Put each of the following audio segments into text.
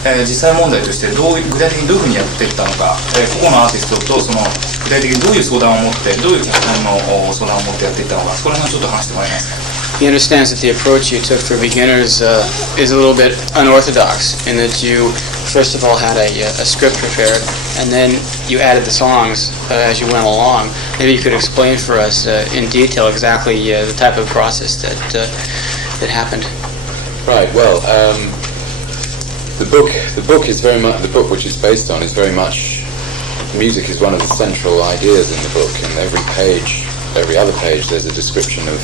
実際問題として具体的にどういうふうにやっていったのか、個々のアーティストとその具体的にどういう相談を持ってどういう脚本の相談を持ってやっていったのか、そこら辺をちょっと話してもらえますか。He understands that the approach you took for beginners is a little bit unorthodox in that you first of all had a script prepared and then you added the songs as you went along. Maybe you could explain for us in detail exactly the type of process that happened. Right. Well, the book is very much the book which it's based on is very much music is one of the central ideas in the book, and every other page there's a description of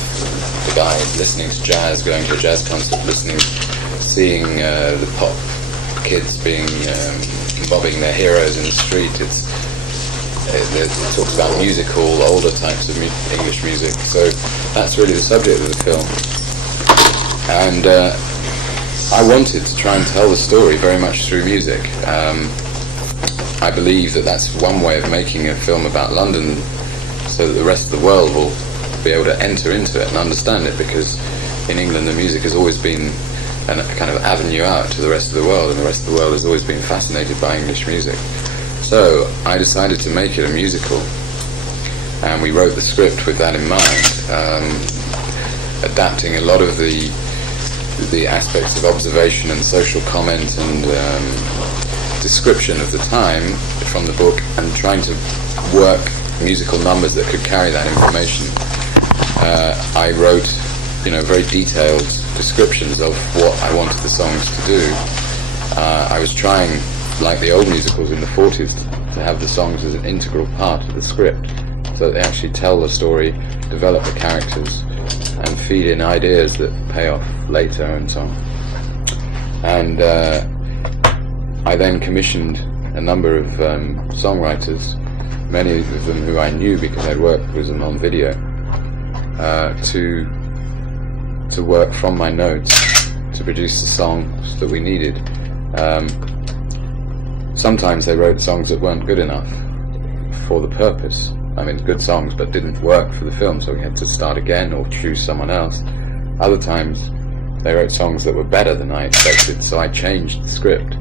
the guy listening to jazz, going to a jazz concert, seeing the pop kids bobbing their heroes in the street. It talks about music hall, older types of English music. So that's really the subject of the film. And I wanted to try and tell the story very much through music. I believe that that's one way of making a film about London, so that the rest of the world will be able to enter into it and understand it, because in England the music has always been a kind of avenue out to the rest of the world, and the rest of the world has always been fascinated by English music. So I decided to make it a musical, and we wrote the script with that in mind, adapting a lot of the aspects of observation and social comment and description of the time from the book, and trying to work musical numbers that could carry that information. I wrote, very detailed descriptions of what I wanted the songs to do. I was trying, like the old musicals in the 40s, to have the songs as an integral part of the script, so that they actually tell the story, develop the characters, and feed in ideas that pay off later and so on. And I then commissioned a number of songwriters, many of them who I knew because I'd worked with them on video, to work from my notes to produce the songs that we needed. Sometimes they wrote songs that weren't good enough for the purpose. I mean, good songs, but didn't work for the film, so we had to start again or choose someone else. Other times they wrote songs that were better than I expected, so I changed the script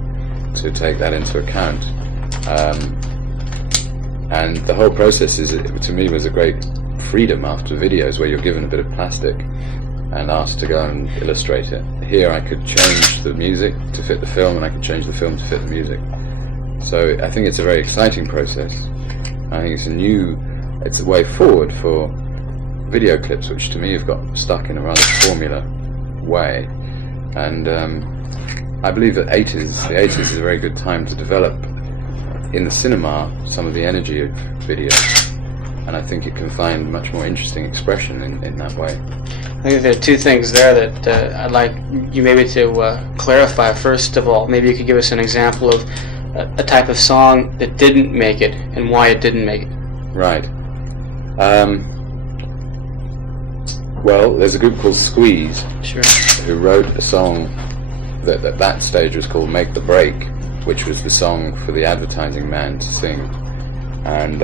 to take that into account. And the whole process to me was a great freedom after videos where you're given a bit of plastic and asked to go and illustrate it. Here I could change the music to fit the film, and I could change the film to fit the music. So I think it's a very exciting process. I think it's a way forward for video clips, which to me have got stuck in a rather formula way. And I believe that the 80s is a very good time to develop in the cinema some of the energy of video, and I think it can find much more interesting expression in that way. I think there are two things there that I'd like you maybe to clarify. First of all, maybe you could give us an example of a type of song that didn't make it and why it didn't make it. Right. Well, there's a group called Squeeze, Sure. who wrote a song that at that stage was called Make the Break, which was the song for the advertising man to sing. And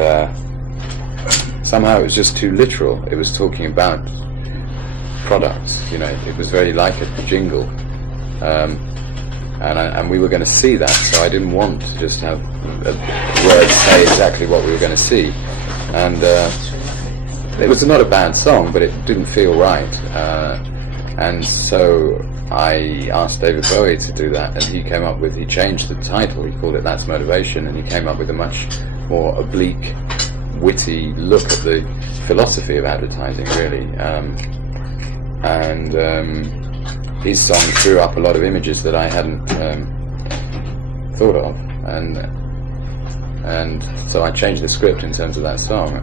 somehow it was just too literal. It was talking about products, it was very like a jingle. And we were going to see that, so I didn't want to just have words say exactly what we were going to see. And it was not a bad song, but it didn't feel right. And so I asked David Bowie to do that, and he changed the title, he called it That's Motivation, and he came up with a much more oblique, witty look at the philosophy of advertising, really. His song threw up a lot of images that I hadn't thought of, and so I changed the script in terms of that song.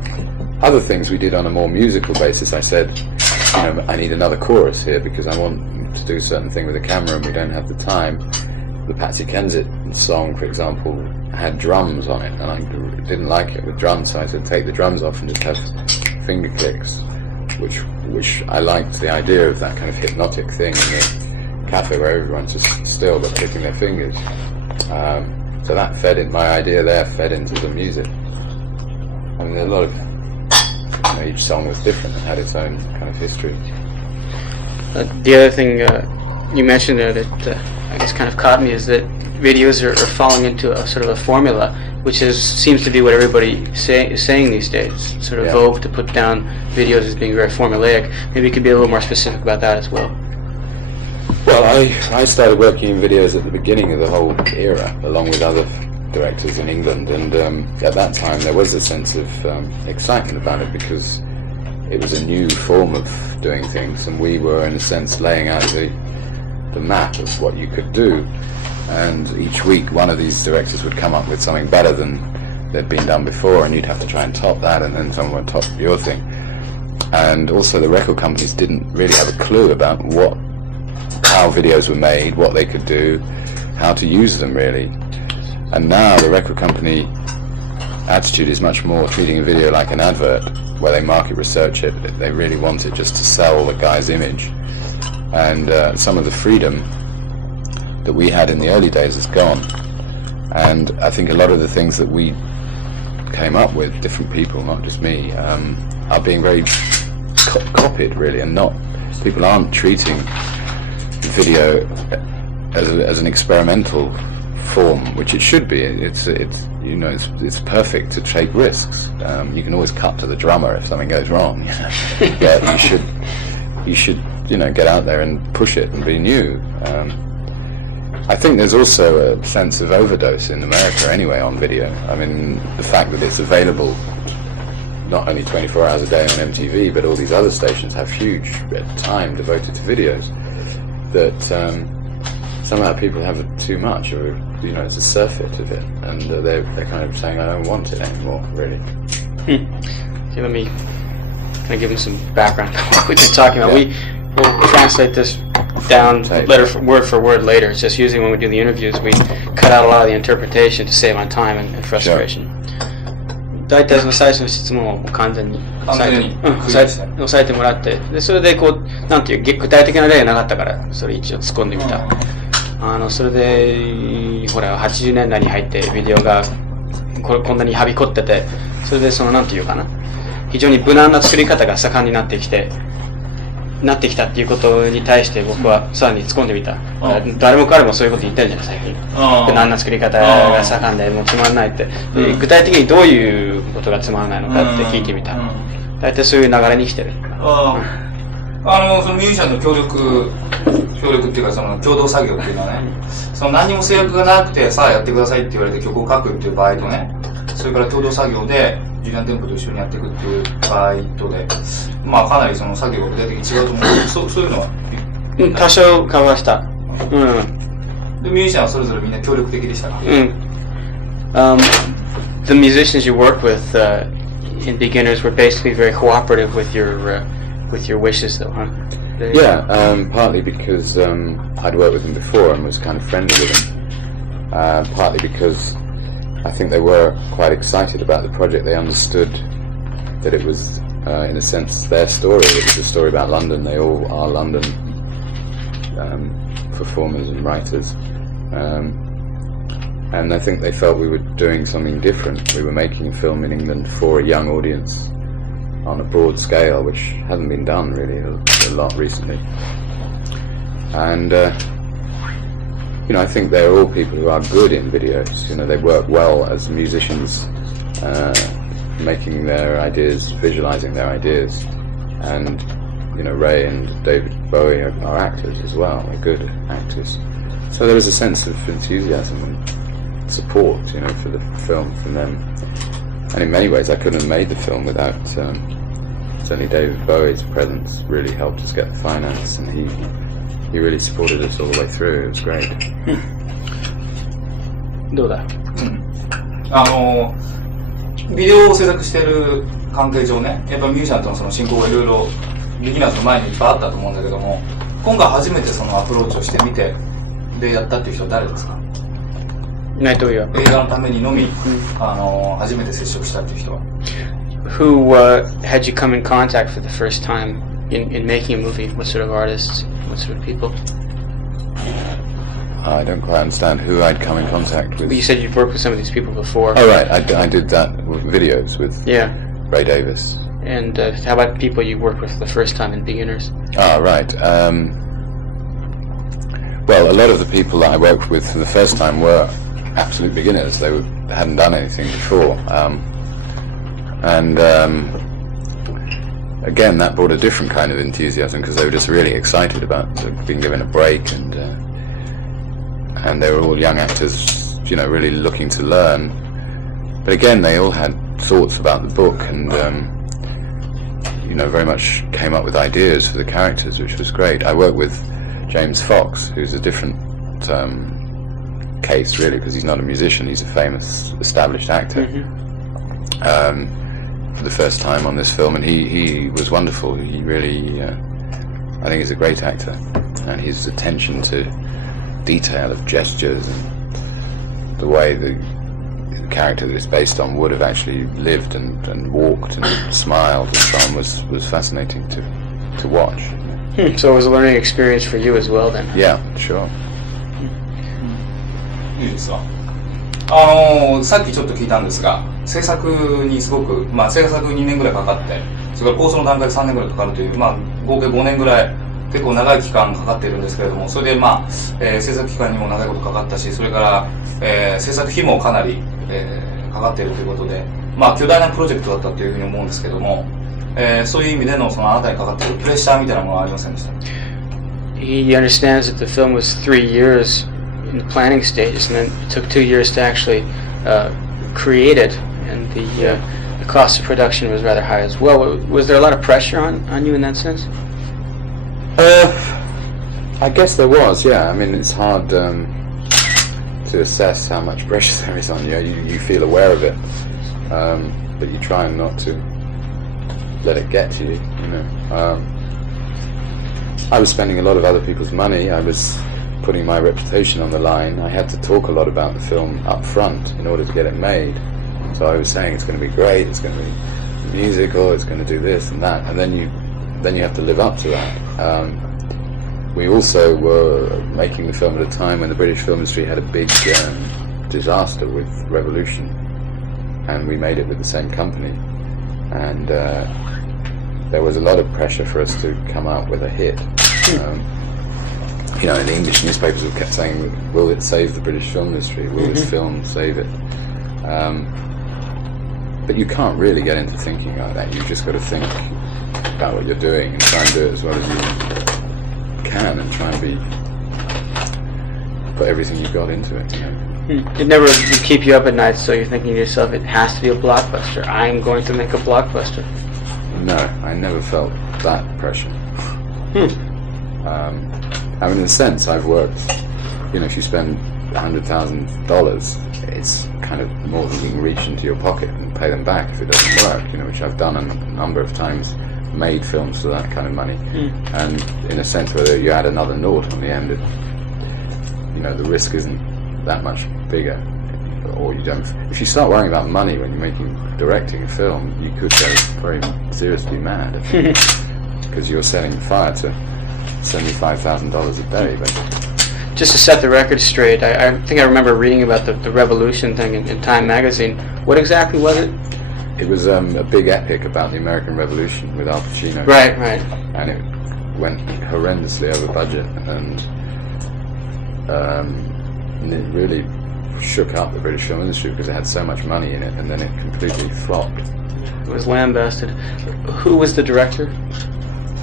Other things we did on a more musical basis, I said, I need another chorus here because I want to do a certain thing with the camera and we don't have the time. The Patsy Kensit song, for example, had drums on it, and I didn't like it with drums, so I said take the drums off and just have finger clicks, which I liked the idea of that kind of hypnotic thing in the cafe where everyone's just still but clicking their fingers. So that my idea there fed into the music. I mean, there's a lot of, each song was different and had its own kind of history. The other thing you mentioned there that I guess kind of caught me is that videos are falling into a sort of a formula, which seems to be what everybody is saying these days. Sort of vogue to put down videos as being very formulaic. Maybe you could be a little more specific about that as well. Well, I started working in videos at the beginning of the whole era, along with other directors in England, and at that time there was a sense of excitement about it because it was a new form of doing things, and we were in a sense laying out the map of what you could do, and each week one of these directors would come up with something better than they'd been done before, and you'd have to try and top that, and then someone would top your thing. And also the record companies didn't really have a clue about how videos were made, what they could do, how to use them really. And now the record company attitude is much more treating a video like an advert, where they market research it. They really want it just to sell the guy's image. And some of the freedom that we had in the early days is gone. And I think a lot of the things that we came up with, different people, not just me, are being very copied really, and people aren't treating video as an experimental form, which it should be. It's perfect to take risks. You can always cut to the drummer if something goes wrong, but you should get out there and push it and be new. I think there's also a sense of overdose in America anyway on video. I mean, the fact that it's available not only 24 hours a day on MTV, but all these other stations have huge time devoted to videos, that somehow people have too much, or it's a surfeit of it, and they're kind of saying, I don't want it anymore, really. Okay, let me kind of give them some background on what we've been talking about. We'll translate this down word for word later. It's just usually when we do the interviews, we cut out a lot of the interpretation to save on time and frustration. 大体その最初の質問を完全に押さえてもらって、でそれでこうなんていう具体的な例がなかったからそれ一応突っ込んでみた。それでほら80年代に入ってビデオがこんなにはびこってて、それでそのなんていうかな、非常に無難な作り方が盛んになってきたっていうことに対して僕はさらに突っ込んでみた。誰も彼もそういうこと言ってるんじゃない最近。無難な作り方が盛んでもうつまらないって。具体的にどういうことがつまらないのかって聞いてみた。大体そういう流れに来てる。そのミュージシャンの協力っていうかその共同作業っていうのはね、その何にも制約がなくてさあやってくださいって言われて曲を書くっていう場合とね、それから共同作業でジュリアン・テンプと一緒にやっていくっていう場合とで、まあかなりその作業が具体的に違うと思うけど、そういうのは多少変わした。でミュージシャンはそれぞれみんな協力的でしたか？The musicians you worked with in beginners were basically very cooperative with your wishes, though, huh? Yeah, partly because I'd worked with them before and was kind of friendly with them. Partly because I think they were quite excited about the project. They understood that it was, in a sense, their story. It was a story about London. They all are London performers and writers. And I think they felt we were doing something different. We were making a film in England for a young audience on a broad scale, which hasn't been done really a lot recently. And I think they're all people who are good in videos. They work well as musicians, making their ideas, visualizing their ideas. And Ray and David Bowie are actors as well. They're good actors. So there was a sense of enthusiasm and support, for the film from them. And in many ways I couldn't have made the film without certainly David Bowie's presence really helped us get the finance, and he really supported us all the way through. It was great. どうだ？ビデオを制作している関係上ね、やっぱミュージシャンとのその進行がいろいろビギナーズの前にいっぱいあったと思うんだけども、今回初めてそのアプローチをしてみてでやったっていう人は誰ですか？ないという。映画のためにのみ、初めて接触したっていう人は。Who had you come in contact for the first time in making a movie? What sort of artists? What sort of people? I don't quite understand who I'd come in contact with. You said you've worked with some of these people before. Oh right, I did that with videos with Ray Davis. And how about people you worked with for the first time in beginners? Ah right. Well, a lot of the people that I worked with for the first time were absolute beginners. They hadn't done anything before, again, that brought a different kind of enthusiasm because they were just really excited about being given a break, and they were all young actors, really looking to learn. But again, they all had thoughts about the book, and very much came up with ideas for the characters, which was great. I worked with James Fox, who's a different case really, because he's not a musician, he's a famous established actor. For the first time on this film, and he was wonderful. He really, I think he's a great actor, and his attention to detail of gestures and the way the character that it's based on would have actually lived and walked and smiled and so on was fascinating to watch. So it was a learning experience for you as well then? Yeah, sure. いいですか。さっきちょっと聞いたんですが、制作にすごく、制作2年ぐらいかかって、それから構想の段階で3年ぐらいかかるという、合計5年ぐらい、結構長い期間かかっているんですけれども、それで制作期間にも長いことかかったし、それから、制作費もかなり、かかっているということで、巨大なプロジェクトだったというふうに思うんですけども、そういう意味でのそのあなたにかかっているプレッシャーみたいなものはありませんでした？ He understands that the film was 3 years in the planning stages, and then it took 2 years to actually create it, and the cost of production was rather high as well. Was there a lot of pressure on you in that sense? I guess there was, yeah. I mean, it's hard to assess how much pressure there is on you. You feel aware of it, but you try not to let it get to you, I was spending a lot of other people's money. I was putting my reputation on the line. I had to talk a lot about the film up front in order to get it made. So I was saying it's going to be great, it's going to be musical, it's going to do this and that, and then you have to live up to that. We also were making the film at a time when the British film industry had a big disaster with Revolution, and we made it with the same company, and there was a lot of pressure for us to come out with a hit. In the English newspapers we kept saying, will it save the British film industry? Will this film save it? But you can't really get into thinking like that. You've just got to think about what you're doing and try and do it as well as you can, and try and put everything you've got into it. It never would keep you up at night, so you're thinking to yourself, it has to be a blockbuster. I'm going to make a blockbuster. No, I never felt that pressure. I mean, in a sense, I've worked, if you spend $100,000, it's kind of more than you can reach into your pocket and pay them back if it doesn't work, which I've done a number of times, made films for that kind of money. And in a sense, whether you add another naught on the end, the risk isn't that much bigger. Or you don't. If you start worrying about money when you're directing a film, you could go very seriously mad, because you're setting fire to $75,000 a day, basically. Just to set the record straight, I think I remember reading about the Revolution thing in Time magazine. What exactly was it? It was a big epic about the American Revolution with Al Pacino. Right. And it went horrendously over budget, and it really shook up the British film industry because it had so much money in it, and then it completely flopped. It was lambasted. Who was the director?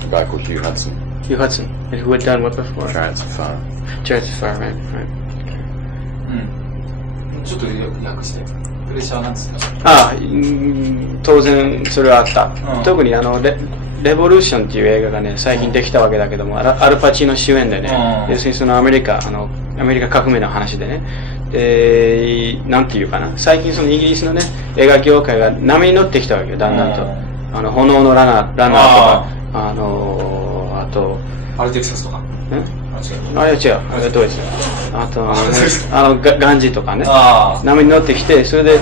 A guy called Hugh Hudson. Hugh Hudson. And who had done what before? Chariots of Fire. Chariots of Fire, right. ちょっと訳して。プレッシャーなんですか？当然それはあった。特にレボリューションっていう映画がね、最近できたわけだけども、アルパチーノ主演でね、要するにそのアメリカ革命の話でね、なんていうかな、最近そのイギリスのね、映画業界が波に乗ってきたわけよ、だんだんと。炎のランナーとか、あと、アルテキサスとか。あれは違う、あれはドイツだ。あと、ガンジーとかね、波に乗ってきて、それで、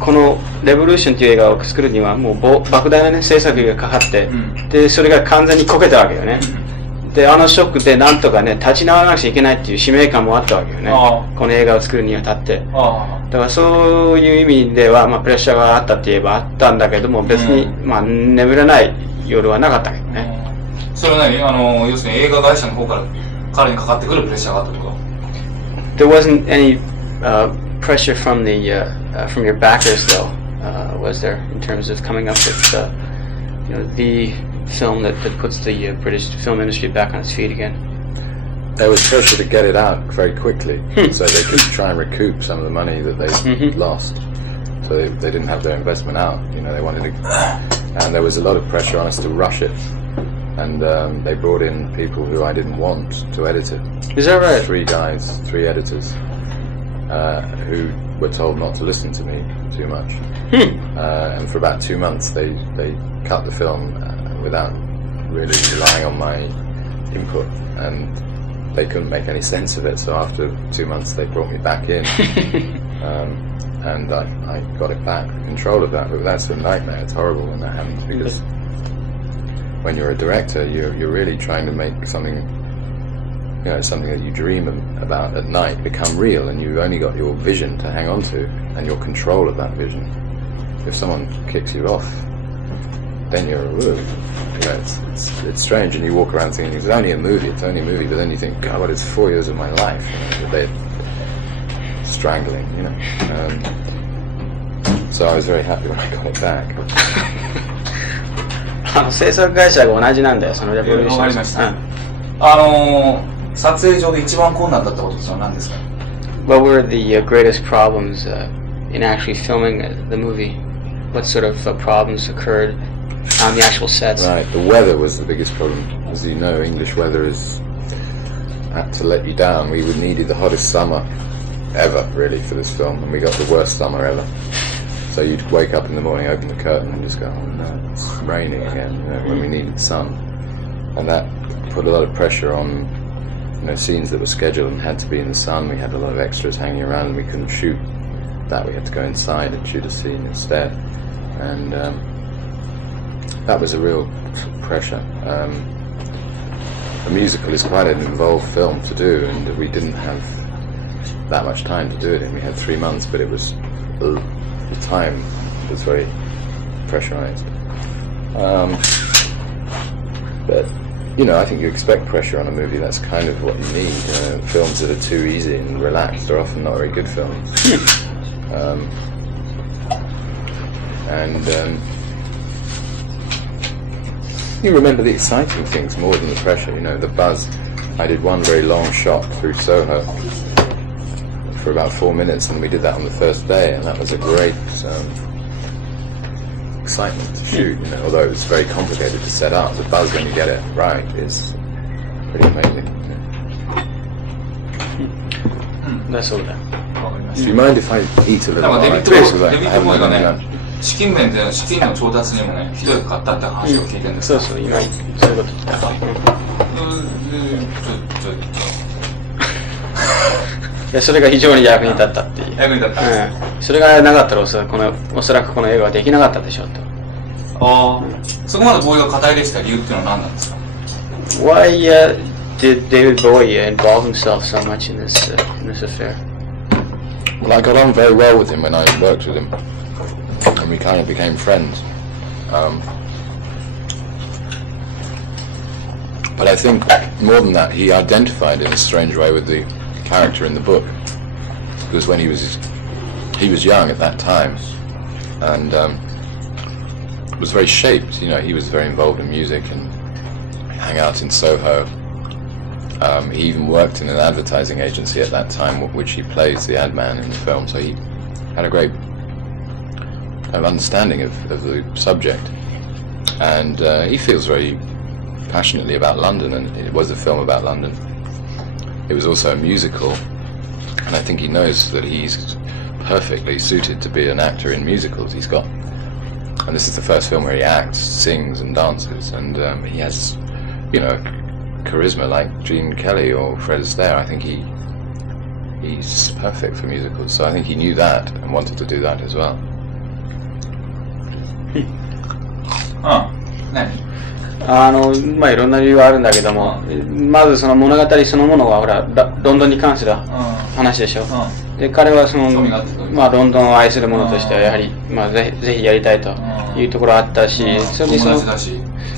このレボリューションっていう映画を作るにはもう莫大なね制作費がかかって、でそれが完全にこけたわけよね。でショックでなんとかね立ち直らなくちゃいけないっていう使命感もあったわけよね。この映画を作るにあたって。だからそういう意味ではプレッシャーがあったって言えばあったんだけども、別に眠れない夜はなかったけどね。それは何要するに映画会社の方から彼にかかってくるプレッシャーがあったってこと？ There wasn't any pressure from from your backers, though, was there, in terms of coming up with the film that puts the British film industry back on its feet again? There was pressure to get it out very quickly, so they could try and recoup some of the money that they lost. So they didn't have their investment out. They wanted to, and there was a lot of pressure on us to rush it. And they brought in people who I didn't want to edit it. Is that right? 3 guys, 3 editors, who were told not to listen to me too much. And for about 2 months, they cut the film without really relying on my input, and they couldn't make any sense of it. So after 2 months, they brought me back in, and I got it back, control of that. But that's a nightmare. It's horrible when that happens, because when you're a director, you're really trying to make something, something that you dream about at night become real, and you've only got your vision to hang on to and your control of that vision. If someone kicks you off, then you're it's strange, and you walk around thinking it's only a movie, but then you think, God, what, it's 4 years of my life that they're strangling, so I was very happy when I got it back. 制作会社が同じなんだよ、そのレボリューション。わかりました。撮影上で一番困難だったことって何ですか？ What were the greatest problems in actually filming the movie? What sort of problems occurred on the actual sets? Right, the weather was the biggest problem. As you know, English weather had to let you down. We needed the hottest summer ever, really, for this film, and we got the worst summer ever. So you'd wake up in the morning, open the curtain, and just go, oh no, it's raining again, when we needed sun. And that put a lot of pressure on, scenes that were scheduled and had to be in the sun. We had a lot of extras hanging around, and we couldn't shoot that. We had to go inside and shoot a scene instead. And that was a real pressure. A musical is quite an involved film to do, and we didn't have that much time to do it in. We had 3 months, but it was... the time was very pressurized. But, I think you expect pressure on a movie. That's kind of what you need. Films that are too easy and relaxed are often not very good films. You remember the exciting things more than the pressure, the buzz. I did one very long shot through Soho for about 4 minutes, and we did that on the first day, and that was a great excitement to shoot, although it was very complicated to set up. The buzz when you get it right is pretty amazing. That's all that. Do you mind if I eat a little? なんかデビッド・ Please, ボーイが I ね、資金面で資金の調達にもね、ひどいかかったって話を聞いてるんですそうそう、今、そういうこと言った。いや、それが非常に役に立ったっていう。役に立ったんです。それがなかったらおそらくこの映画はできなかったでしょうと。ああ、そこまでボーイが肩入れした理由っていうのは何なんですか？ Why did David Bowie involve himself so much in this affair? Well, I got on very well with him when I worked with him, and we kind of became friends. But I think more than that, he identified in a strange way with the character in the book, because when he was young at that time, and was very shaped. He was very involved in music and hang out in Soho. He even worked in an advertising agency at that time, which he plays the ad man in the film. So he had a great understanding of the subject, and he feels very passionately about London, and it was a film about London. It was also a musical, and I think he knows that he's perfectly suited to be an actor in musicals. And this is the first film where he acts, sings and dances, and he has, charisma like Gene Kelly or Fred Astaire. I think he's perfect for musicals, so I think he knew that and wanted to do that as well. いろんな理由はあるんだけども、まずその物語そのものはほらロンドンに関する話でしょ。で彼はロンドンを愛する者としてはやはりぜひやりたいというところあったし、それに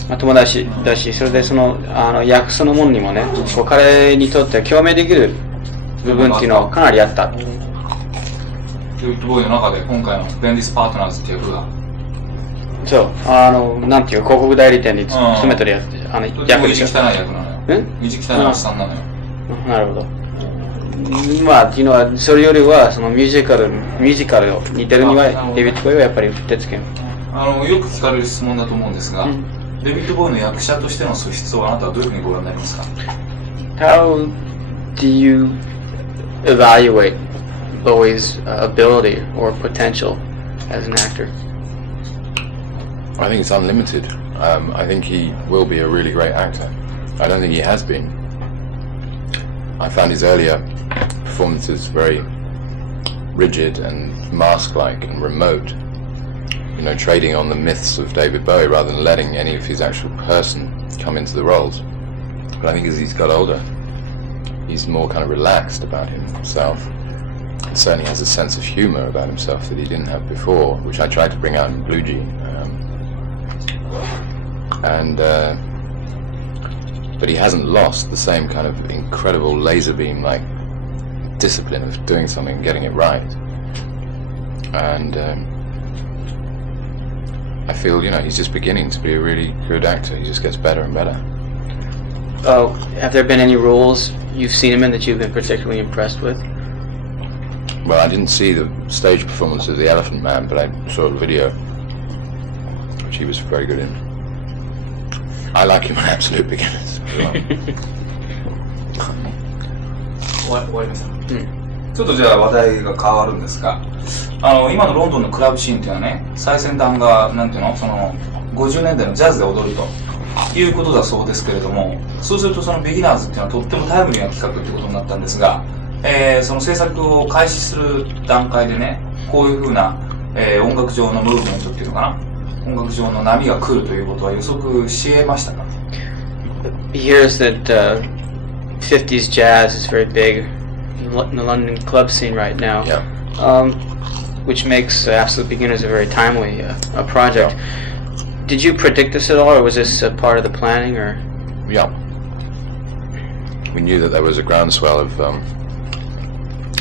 まあ、友達だし、それでその役そのものにもね、こう彼にとって共鳴できる部分っていうのはかなりあった。デビッド・ボーイの中で今回のベンディス・パートナーズっていう役がそう、なんていう広告代理店に勤めてるやつで、役でしょ。意地汚い役なのよ。意地汚いおっさんなのよ。なるほど。まあ、っていうのは、それよりは、そのミュージカルに出るには、デビッド・ボーイはやっぱりうってつけ。よく聞かれる質問だと思うんですが、デビッド・ボーイの役者としての素質をあなたはどういうふうにご覧になりますか？ How do you evaluate Bowie's ability or potential as an actor? I think it's unlimited. I think he will be a really great actor. I don't think he has been. I found his earlier performances very rigid and mask-like and remote. You know, trading on the myths of David Bowie rather than letting any of his actual person come into the roles. But I think as he's got older, he's more kind of relaxed about himself. And certainly has a sense of humour about himself that he didn't have before, which I tried to bring out in Blue Jean. But he hasn't lost the same kind of incredible laser beam like discipline of doing something and getting it right. And I feel, you know, he's just beginning to be a really good actor. He just gets better and better. Oh, have there been any roles you've seen him in that you've been particularly impressed with? Well, I didn't see the stage performance of The Elephant Man, but I saw a video, which he was very good in. I like him in Absolute Beginners as well. 終わりました、ちょっとじゃあ話題が変わるんですが、今のロンドンのクラブシーンっていうのはね、最先端がなんていうの、その50年代のジャズで踊るということだそうですけれども、そうするとそのビギナーズっていうのはとってもタイムリーな企画ってことになったんですが、その制作を開始する段階でね、こういう風な、音楽上のムーブメントっていうのかな、音楽上の波が来るということは予測し得ましたか？ He hears that 50s jazz is very big in the London club scene right now, Yeah. Which makes Absolute Beginners a very timely project. Yeah. Did you predict this at all, or was this part of the planning? Or Yeah. We knew that there was a groundswell of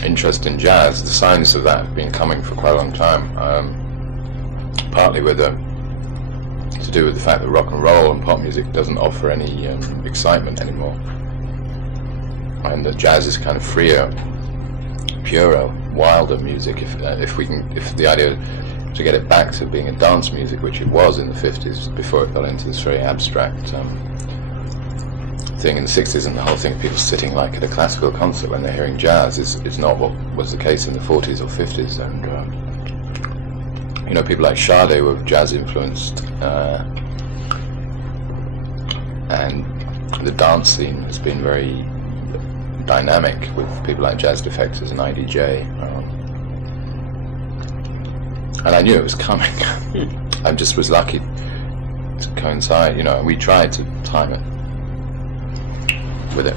interest in jazz. The signs of that have been coming for quite a long time. Partly to do with the fact that rock and roll and pop music doesn't offer any excitement anymore, and that jazz is kind of freer, purer, wilder music. If the idea to get it back to being a dance music, which it was in the 50s before it fell into this very abstract thing in the 60s, and the whole thing of people sitting like at a classical concert when they're hearing jazz is not what was the case in the 40s or 50s. And you know, people like Sade were jazz influenced, and the dance scene has been very dynamic with people like Jazz Defectors and IDJ, and I knew it was coming. I just was lucky to coincide, you know, and we tried to time it with it.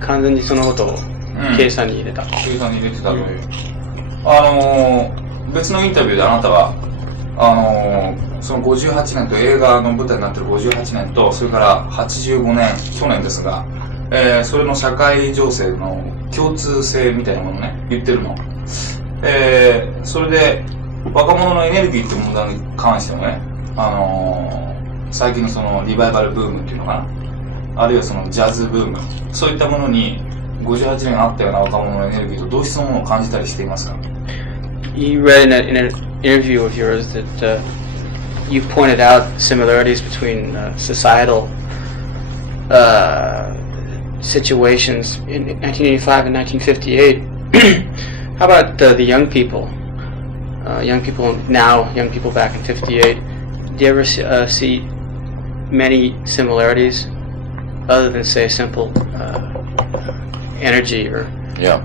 完全にそのことを計算に入れた。計算に入れてたという。別のインタビューであなたはその58年と映画の舞台になっている58年とそれから85年去年ですが、それの社会情勢の共通性みたいなものをね言ってるの、それで若者のエネルギーっていう問題に関してもね、最近のそのリバイバルブームっていうのかな、あるいはそのジャズブーム、そういったものに58年あったような若者のエネルギーと同質のものを感じたりしていますか？You read in an interview of yours that you pointed out similarities between societal situations in 1985 and 1958. How about the young people? Young people now, young people back in 58. Do you ever see many similarities other than, say, simple energy or? Yeah.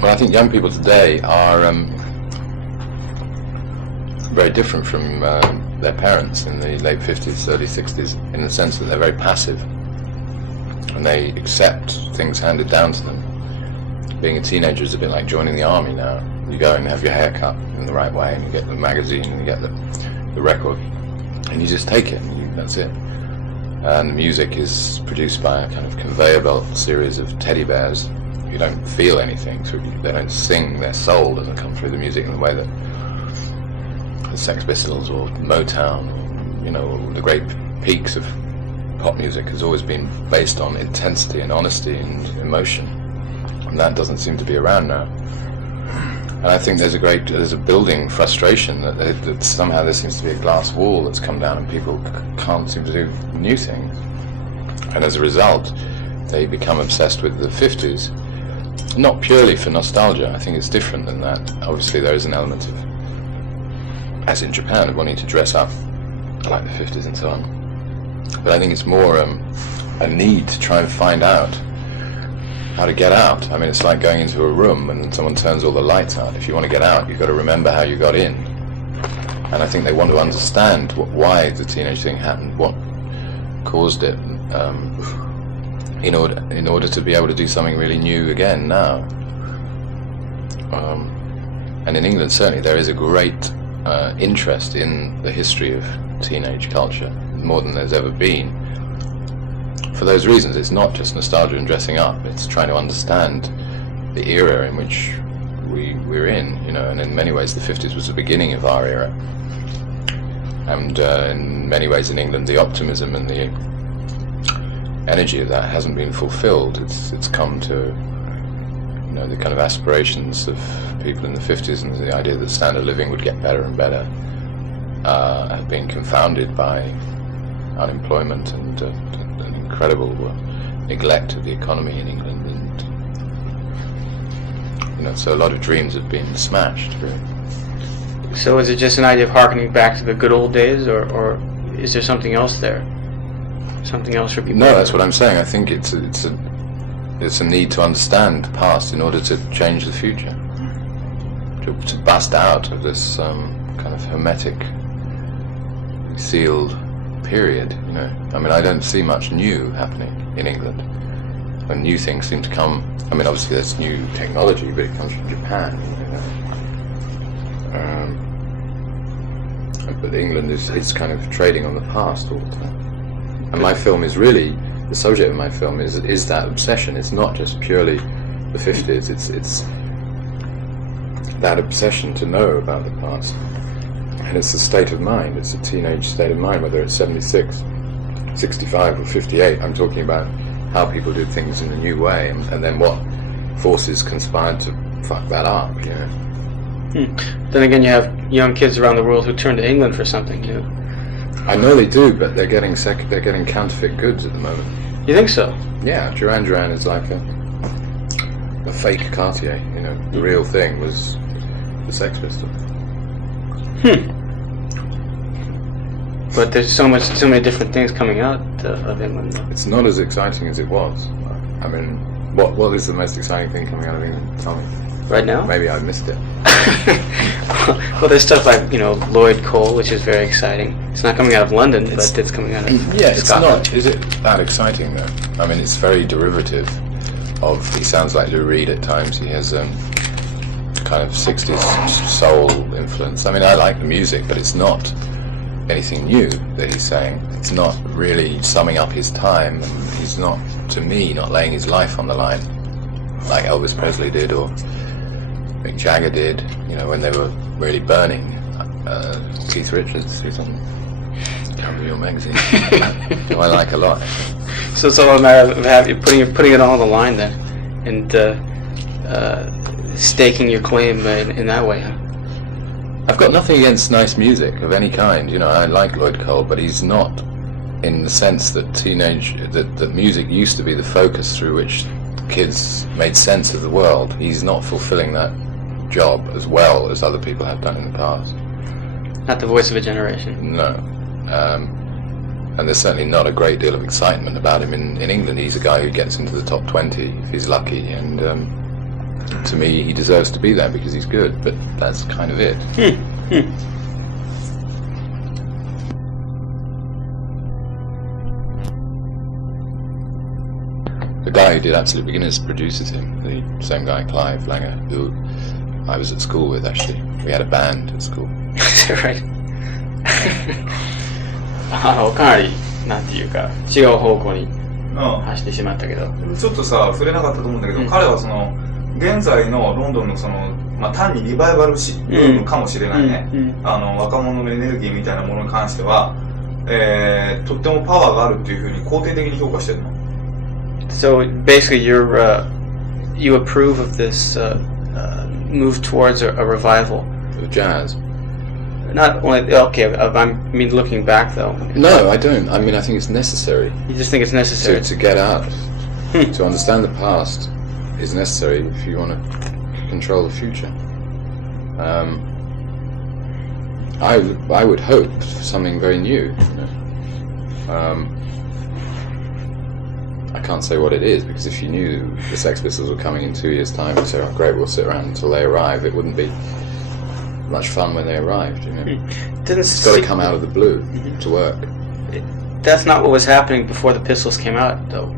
Well, I think young people today are very different from their parents in the late 50s, early 60s, in the sense that they're very passive and they accept things handed down to them. Being a teenager is a bit like joining the army now. You go and have your hair cut in the right way, and you get the magazine, and you get the record, and you just take it, and that's it. And the music is produced by a kind of conveyor belt series of teddy bears. You don't feel anything, so they don't sing, their soul doesn't come through the music in the way that the Sex Pistols or Motown, or, you know, the great peaks of pop music has always been based on intensity and honesty and emotion, and that doesn't seem to be around now. And I think there's a building frustration that somehow there seems to be a glass wall that's come down and people can't seem to do new things. And as a result, they become obsessed with the 50s, not purely for nostalgia. I think it's different than that. Obviously there is an element of, as in Japan, of wanting to dress up like the 50s and so on. But I think it's more a need to try and find out how to get out. I mean, it's like going into a room and then someone turns all the lights out. If you want to get out, you've got to remember how you got in. And I think they want to understand why the teenage thing happened, what caused it, in order to be able to do something really new again now. And in England, certainly, there is a great interest in the history of teenage culture, more than there's ever been. For those reasons, it's not just nostalgia and dressing up, it's trying to understand the era in which we're in, you know, and in many ways the 50s was the beginning of our era. And in many ways in England, the optimism and the energy of that hasn't been fulfilled. It's come to, you know, the kind of aspirations of people in the 50s and the idea that standard of living would get better and better have been confounded by unemployment and an incredible neglect of the economy in England, and you know, so a lot of dreams have been smashed, really. So is it just an idea of harkening back to the good old days, or is there something else there? Something else for people? No, that's what I'm saying. I think it's a need to understand the past in order to change the future, to bust out of this kind of hermetic, sealed period, you know. I mean, I don't see much new happening in England. When new things seem to come, I mean, obviously there's new technology, but it comes from Japan, you know. But England is kind of trading on the past all the time. And my film is really, the subject of my film is that obsession. It's not just purely the 50s, it's that obsession to know about the past. And it's a state of mind, it's a teenage state of mind, whether it's 76, 65 or 58. I'm talking about how people did things in a new way, and then what forces conspired to fuck that up, you know. Then again, you have young kids around the world who turn to England for something new. I know they do, but they're getting counterfeit goods at the moment. You think so? Yeah, Duran Duran is like a fake Cartier, you know. The real thing was the Sex Pistols. But there's so many different things coming out of England, though. It's not as exciting as it was. I mean, what is the most exciting thing coming out of England? Tell me. Right now? Maybe I missed it. Well, there's stuff like, you know, Lloyd Cole, which is very exciting. It's not coming out of London, but it's coming out of it's Scotland. not. Is it that exciting, though? I mean, it's very derivative of, he sounds like Lou Reed at times. He has kind of 60s soul influence. I mean, I like the music, but it's not anything new that he's saying. It's not really summing up his time, and he's not, to me, not laying his life on the line like Elvis Presley did or Mick Jagger did, you know, when they were really burning. Keith Richards, who's on cover of your magazine, who I like a lot. So it's all a matter of putting it all on the line then, and staking your claim in that way, huh? I've got nothing against nice music of any kind, you know. I like Lloyd Cole, but he's not in the sense that that music used to be the focus through which kids made sense of the world. He's not fulfilling that job as well as other people have done in the past. Not the voice of a generation. No. And there's certainly not a great deal of excitement about him in England. He's a guy who gets into the top 20 if he's lucky, and to me he deserves to be there because he's good, but that's kind of it. The guy who did Absolute Beginners produces him, the same guy, Clive Langer, who I was at school with, actually. We had a band at school. Right. かなりなんていうか違う方向に走ってしまったけど、ちょっとさ触れなかったと思うんだけど、彼はその現在のロンドンのその、単にリバイバルブームかもしれないね、若者のエネルギーみたいなものに関しては、とってもパワーがあるっていうふうに肯定的に評価してるの。So basically you approve of this move towards a revival Of jazz. Not only I mean looking back though. No, I don't. I mean, I think it's necessary. You just think it's necessary to get out. To understand the past is necessary if you want to control the future. I would hope something very new. I can't say what it is, because if you knew the Sex Pistols were coming in 2 years' time, you'd say, "Oh, great, we'll sit around until they arrive." It wouldn't be much fun when they arrived. It's got to come out of the blue to work. That's not what was happening before the Pistols came out, though.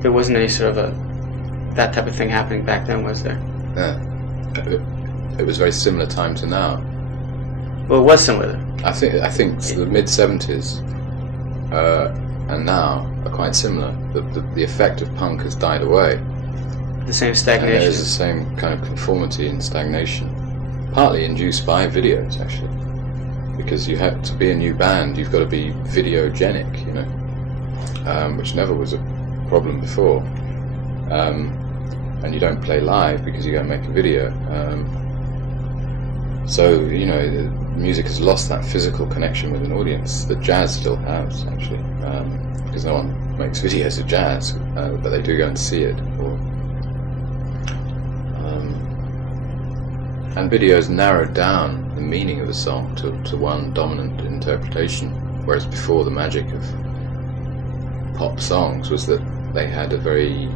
There wasn't any sort of that type of thing happening back then, was there? Yeah. It was very similar time to now. Well, it was similar. I think the mid-70s and now are quite similar. The effect of punk has died away. The same And stagnation. there's the same kind of conformity and stagnation, partly induced by videos, actually. Because you have to be a new band, you've got to be videogenic, which never was a problem before. And you don't play live because you go and make a video. So, music has lost that physical connection with an audience that jazz still has, actually. Because no one makes videos of jazz, but they do go and see it. And videos narrowed down the meaning of a song to one dominant interpretation, whereas before the magic of pop songs was that they had a very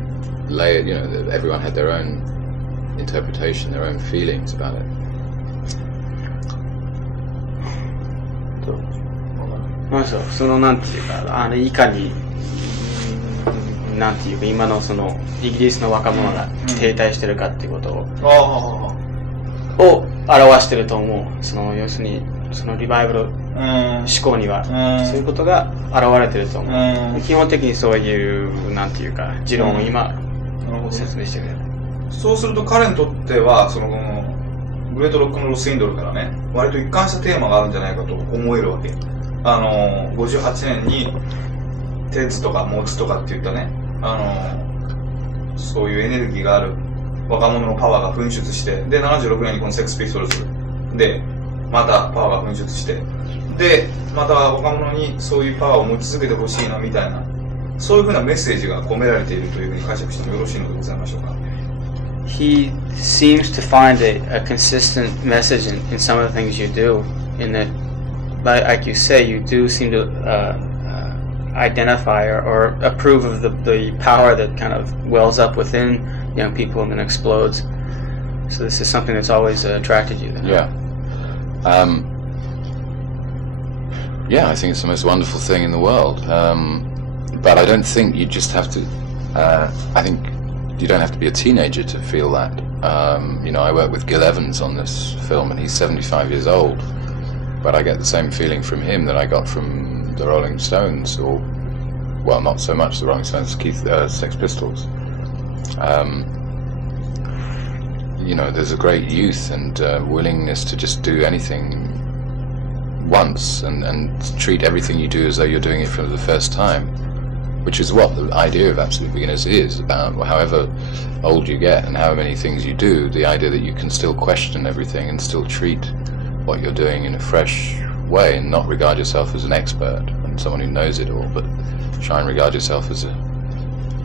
layered, everyone had their own interpretation, their own feelings about it. そのなんていうかいかになんていうか今のそのイギリスの若者が停滞してるかっていうことを表してると思う。要するにそのリバイバル思考にはそういうことが現れてると思う。基本的にそういうなんていうか持論を今説明してくれる。そうすると彼にとってはそのグレートロックンロールシンドルからね、割と一貫したテーマがあるんじゃないかと思えるわけ。58年にテツとかモツとかっていったね、そういうエネルギーがある若者のパワーが噴出して、で76年にこのセックスピストルズでまたパワーが噴出して、でまた若者にそういうパワーを持ち続けてほしいなみたいな、そういうふうなメッセージが込められているというふうに解釈してもよろしいのでございましょうか。He seems to find a consistent message in some of the things you do, in that, like you say, you do seem to identify or approve of the power that kind of wells up within young people and then explodes. So this is something that's always attracted you then. Yeah. Yeah, I think it's the most wonderful thing in the world. But I don't think you just have to, I think you don't have to be a teenager to feel that. I work with Gil Evans on this film and he's 75 years old. But I get the same feeling from him that I got from the Rolling Stones, or, well, not so much the Rolling Stones, Sex Pistols. There's a great youth and willingness to just do anything once and treat everything you do as though you're doing it for the first time, which is what the idea of Absolute Beginners is about. However old you get and how many things you do, the idea that you can still question everything and still treat what you're doing in a fresh way and not regard yourself as an expert and someone who knows it all, but try and regard yourself as a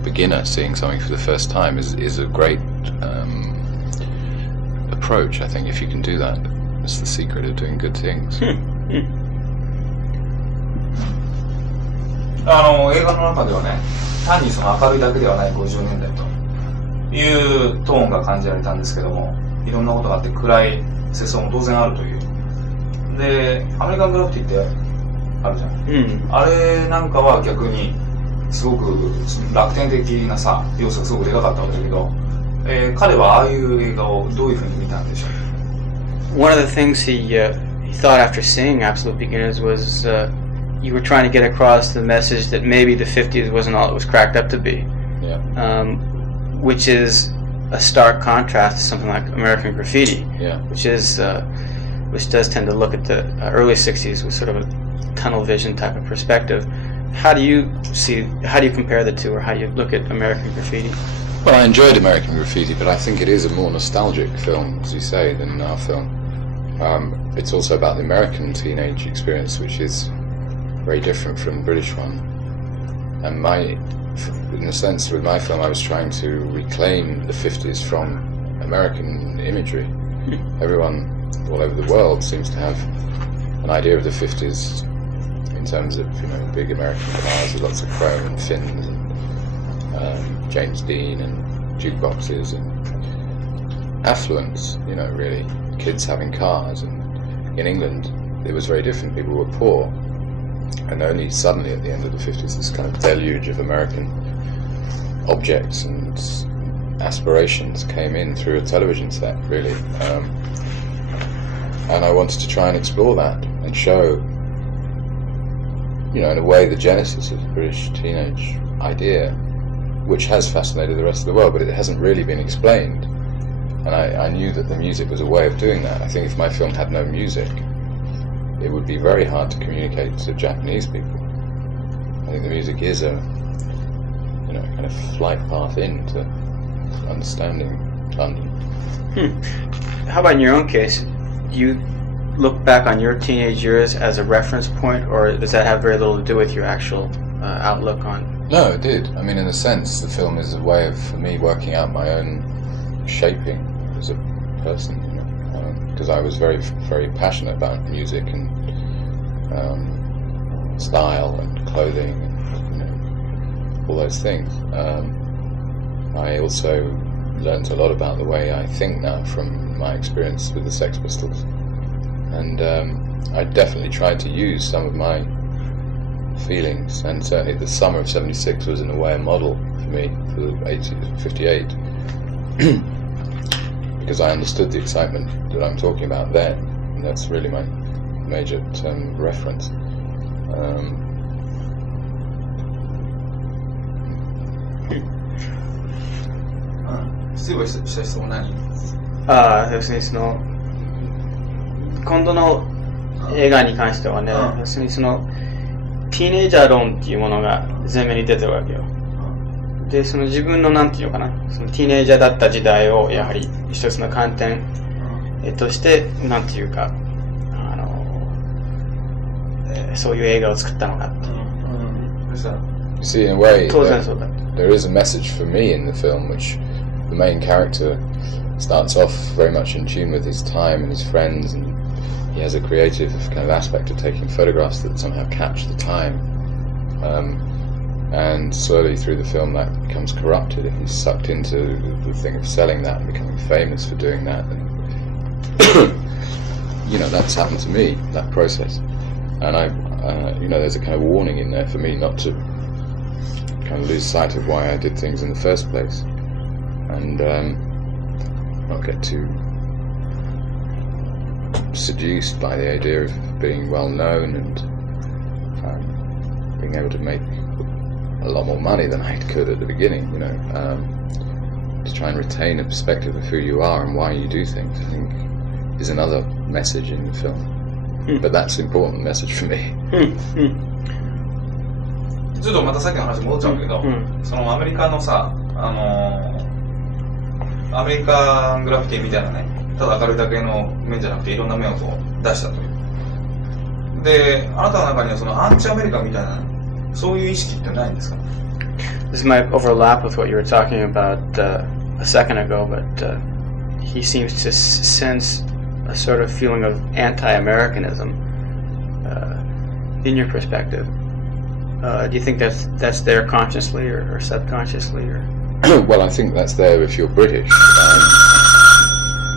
beginner seeing something for the first time is a great approach. I think if you can do that, it's the secret of doing good things. 映画の中ではね、単にその明るいだけではない50年代というトーンが感じられたんですけども、いろんなことがあって暗い世相も当然あるという。で、アメリカングラフィティってあるじゃん。あれなんかは逆にすごく楽天的なさ、要素がすごくでかかったわけだけど、彼はああいう映画をどういうふうに見たんでしょう。 One of the things he thought after seeing Absolute Beginners was you were trying to get across the message that maybe the 50s wasn't all it was cracked up to be, which is a stark contrast to something like American Graffiti, which does tend to look at the early 60s with sort of a tunnel vision type of perspective. How do you compare the two, or how do you look at American Graffiti? Well, I enjoyed American Graffiti, but I think it is a more nostalgic film, as you say, than our film. It's also about the American teenage experience, which is very different from the British one. And in a sense, with my film, I was trying to reclaim the 50s from American imagery. Everyone all over the world seems to have an idea of the 50s in terms of, big American cars with lots of chrome and fins and James Dean and jukeboxes and affluence, really, kids having cars. And in England it was very different. People were poor, and only suddenly at the end of the 50s this kind of deluge of American objects and aspirations came in through a television set, really. And I wanted to try and explore that and show, in a way, the genesis of the British teenage idea, which has fascinated the rest of the world, but it hasn't really been explained. And I knew that the music was a way of doing that. I think if my film had no music, it would be very hard to communicate to Japanese people. I think the music is a kind of flight path into understanding London. How about in your own case? Do you look back on your teenage years as a reference point, or does that have very little to do with your actual outlook on? No, it did. I mean, in a sense, the film is a way of, for me, working out my own shaping as a person, because I was very, very passionate about music and style and clothing and all those things. I also learned a lot about the way I think now from my experience with the Sex Pistols, and I definitely tried to use some of my feelings, and certainly the summer of '76 was in a way a model for me for 58 because I understood the excitement that I'm talking about then, and that's really my major term of reference. Ah, 要するにその今度の映画に関してはね、要するにそのティーネイジャー論っていうものが前面に出てるわけよ。で、その自分のなんていうのかな、そのティーネイジャーだった時代をやはり一つの観点としてなんていうかそういう映画を作ったのかっていう。You see, in a way, 当然そうだ。there is a message for me in the film, which the main character starts off very much in tune with his time and his friends, and he has a creative kind of aspect of taking photographs that somehow catch the time. And slowly through the film that becomes corrupted, and he's sucked into the thing of selling that and becoming famous for doing that. And that's happened to me, that process. And there's a kind of warning in there for me not to kind of lose sight of why I did things in the first place, and not get too seduced by the idea of being well known and being able to make a lot more money than I could at the beginning, to try and retain a perspective of who you are and why you do things, I think is another message in the film. But that's an important message for me. ちょっとまたさっきの話戻っちゃうんだけど、そのアメリカのさ、アメリカングラフィティみたいなね、ただ明るいだけの面じゃなくていろんな面をこう出したという。で、あなたの中にはそのアンチアメリカみたいな、そういう意識ってないんですか？ This might overlap with what you were talking about a second ago, but he seems to sense a sort of feeling of anti-Americanism in your perspective. Do you think that's there consciously or subconsciously? Or? Well, I think that's there if you're British.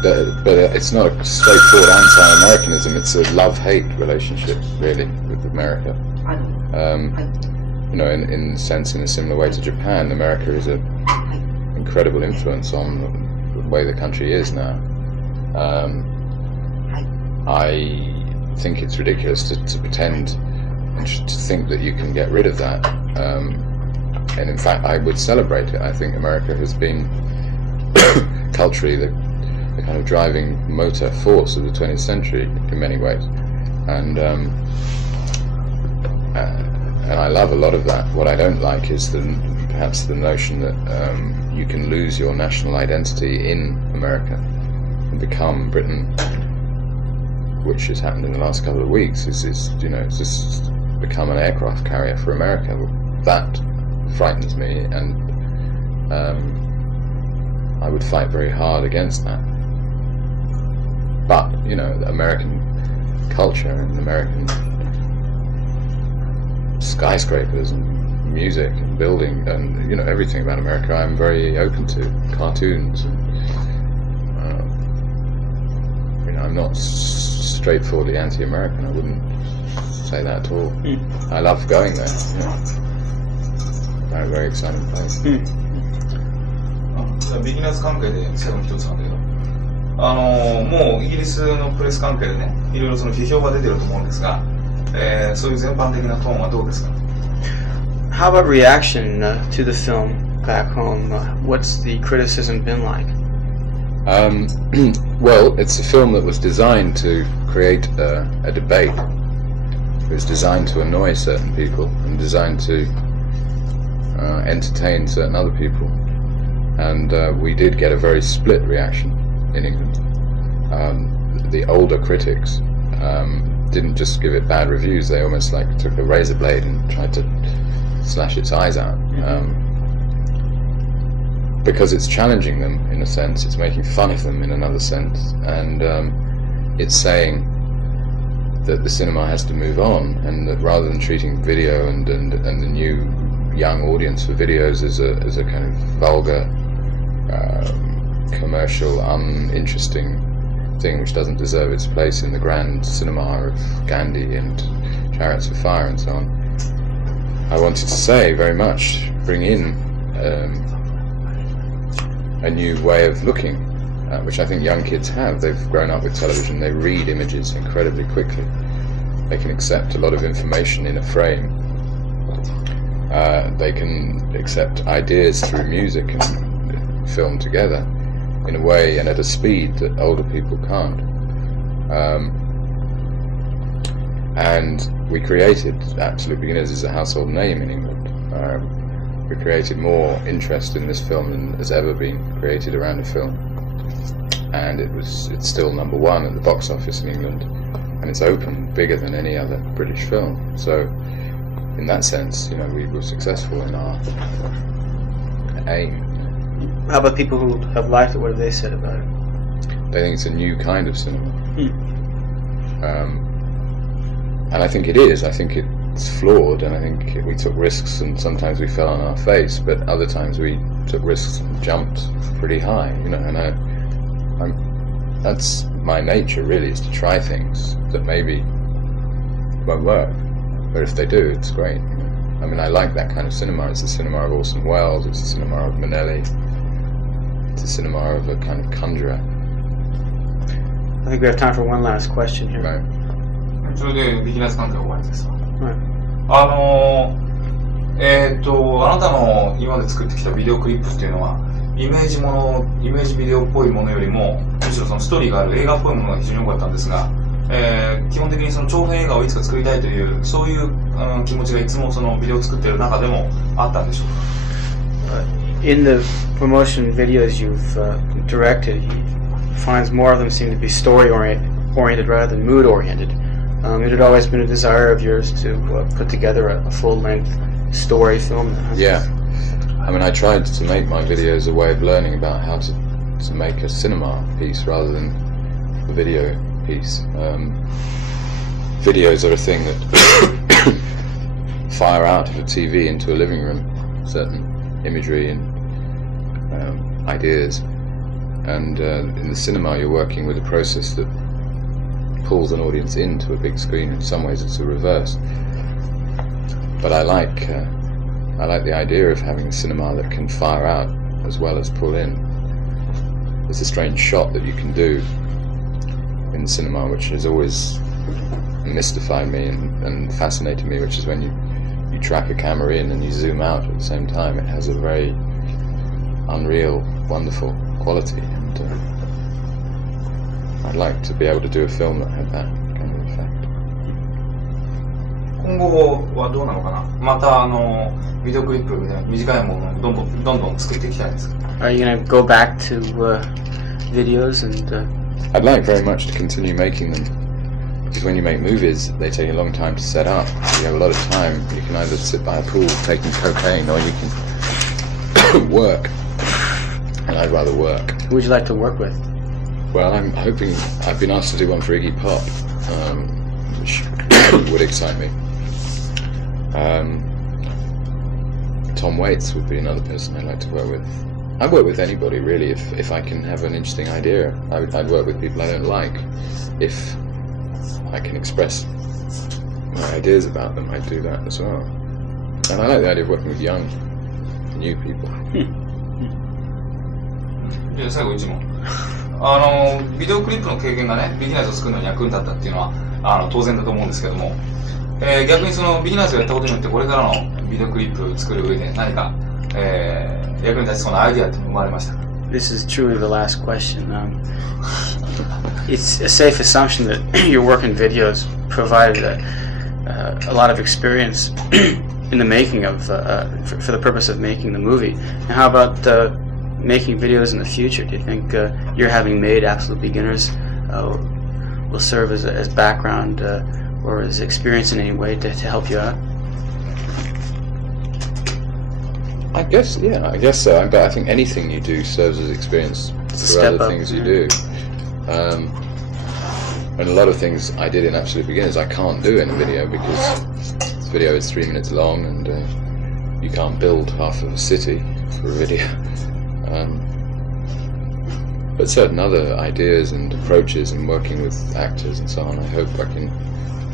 But it's not a straightforward anti-Americanism. It's a love-hate relationship, really, with America. In a sense, in a similar way to Japan, America is a incredible influence on the way the country is now. I think it's ridiculous to pretend and to think that you can get rid of that. And in fact, I would celebrate it. I think America has been culturally the kind of driving motor force of the 20th century in many ways, and I love a lot of that. What I don't like is perhaps the notion that you can lose your national identity in America and become Britain, which has happened in the last couple of weeks. Is it's just become an aircraft carrier for America. That frightens me, and I would fight very hard against that. But the American culture and American skyscrapers and music and building and everything about America, I'm very open to. Cartoons and I'm not straightforwardly anti-American. I wouldn't say that at all. I love going there. Very, very exciting place. ビギナーズ関係で最後に一つなんだけど、もうイギリスのプレス関係でね、いろいろその批評が出てると思うんですが、そういう全般的なトーンはどうですか？ How about reaction to the film back home? What's the criticism been like? Well, it's a film that was designed to create a debate. It was designed to annoy certain people and designed to entertain certain other people. And we did get a very split reaction in England. The older critics didn't just give it bad reviews, they almost took a razor blade and tried to slash its eyes out. Because it's challenging them in a sense, it's making fun of them in another sense, and it's saying that the cinema has to move on, and that rather than treating video and the new young audience for videos as a kind of vulgar, commercial, uninteresting thing which doesn't deserve its place in the grand cinema of Gandhi and Chariots of Fire and so on, I wanted to say very much bring in a new way of looking, which I think young kids have. They've grown up with television, they read images incredibly quickly, they can accept a lot of information in a frame, they can accept ideas through music and film together in a way and at a speed that older people can't. And we created Absolute Beginners as a household name in England. We created more interest in this film than has ever been created around a film, and it's still number one at the box office in England, and it's opened bigger than any other British film. So in that sense, we were successful in our aim. How about people who have liked it? What have they said about it? They think it's a new kind of cinema. And I think it is. I think it's flawed, and I think we took risks, and sometimes we fell on our face, but other times we took risks and jumped pretty high, and that's my nature really, is to try things that maybe won't work, but if they do, it's great. I mean, I like that kind of cinema. It's the cinema of Orson Welles, it's the cinema of Manelli, it's the cinema of a kind of conjurer. I think we have time for one last question here. Right. それでビギナーズ関係は終わりですわ。Right. あなたの今まで作ってきたビデオクリップっていうのはイメージビデオっぽいものよりもむしろそのストーリーがある映画っぽいものが非常に良かったんですが、基本的にその長編映画をいつか作りたいというそういう気持ちがいつもそのビデオを作っている中でもあったんでしょうか？ In the promotion videos you've directed, he finds more of them seem to be story oriented rather than mood oriented. It had always been a desire of yours to put together a full-length story film. Yeah, I mean, I tried to make my videos a way of learning about how to make a cinema piece rather than a video piece. Videos are a thing that fire out of a TV into a living room, certain imagery and ideas, and in the cinema you're working with a process that pulls an audience into a big screen. In some ways it's a reverse, but I like the idea of having a cinema that can fire out as well as pull in. There's a strange shot that you can do in cinema which has always mystified me and fascinated me, which is when you track a camera in and you zoom out at the same time. It has a very unreal, wonderful quality, and I'd like to be able to do a film that had that kind of effect. 今後はどうなのかな。またビデオクリップみたいな短いものをどんどん作っていきたいですか。 Are you gonna go back to videos and? I'd like very much to continue making them, because when you make movies, they take a long time to set up. You have a lot of time. You can either sit by a pool taking cocaine, or you can work. And I'd rather work. Who would you like to work with? Well, I'm hoping. I've been asked to do one for Iggy Pop, which would excite me. Tom Waits would be another person I'd like to work with. I'd work with anybody really if I can have an interesting idea. I'd work with people I don't like. If I can express my ideas about them, I'd do that as well. And I like the idea of working with young, new people. じゃあ最後1問。ビデオクリップの経験がね、ビギナーズを作るのに役に立ったっていうのは当然だと思うんですけども、逆にそのビギナーズをやったことによってこれからのビデオクリップを作る上で何か、役に立ちそうなアイディアって生まれましたか？ This is truly the last question. It's a safe assumption that your work in videos provided a lot of experience in the making of, for the purpose of making the movie. And how about making videos in the future? Do you think your having made Absolute Beginners will serve as background or as experience in any way to help you out? I guess so. But I think anything you do serves as experience for other things you do. And a lot of things I did in Absolute Beginners I can't do in a video, because this video is 3 minutes long and you can't build half of a city for a video. But certain other ideas and approaches and working with actors and so on, I hope I can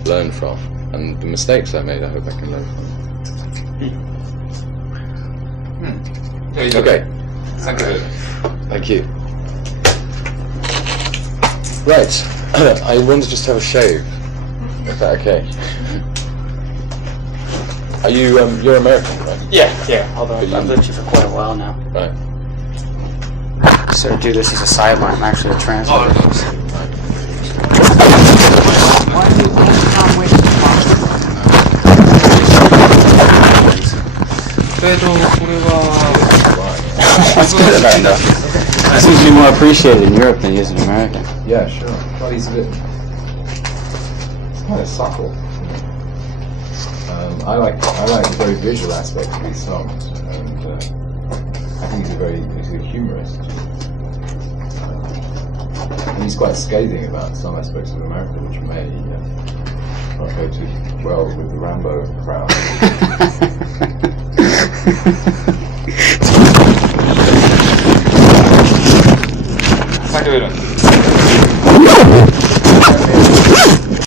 learn from. And the mistakes I made, I hope I can learn from. Okay. Thank you. Right. I want to just have a shave. Is that okay? Are you, you're American, right? Yeah. Although I've lived here for quite a while now. Right. So do this as a sideline. I'm actually a translator. It seems to be more appreciated in Europe than it is in America. Yeah, sure. Well, he's a bit. It's kind of subtle. I like the very visual aspect of these songs, and I think he's a humorist. And he's quite scathing about some aspects of America, which may not go too well with the Rambo crowd. Thank you very much.